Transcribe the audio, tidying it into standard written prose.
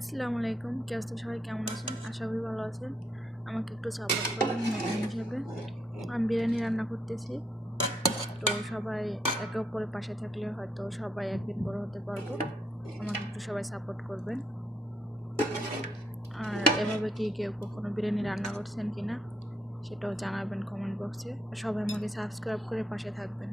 আসসালামু আলাইকুম। কি অবস্থা সবাই, কেমন আছেন? আশা করি ভালো আছেন। আমাকে একটু সাপোর্ট করবেন নতুন হিসেবে। আমি বিরিয়ানি রান্না করতেছি, তো সবাই একে অপরের পাশে থাকলে হয়তো সবাই একদিন বড় হতে পারবো। আমাকে একটু সবাই সাপোর্ট করবেন। আর এভাবে কি কেউ কখনো বিরিয়ানি রান্না করছেন কি না সেটাও জানাবেন কমেন্ট বক্সে। সবাই আমাকে সাবস্ক্রাইব করে পাশে থাকবেন।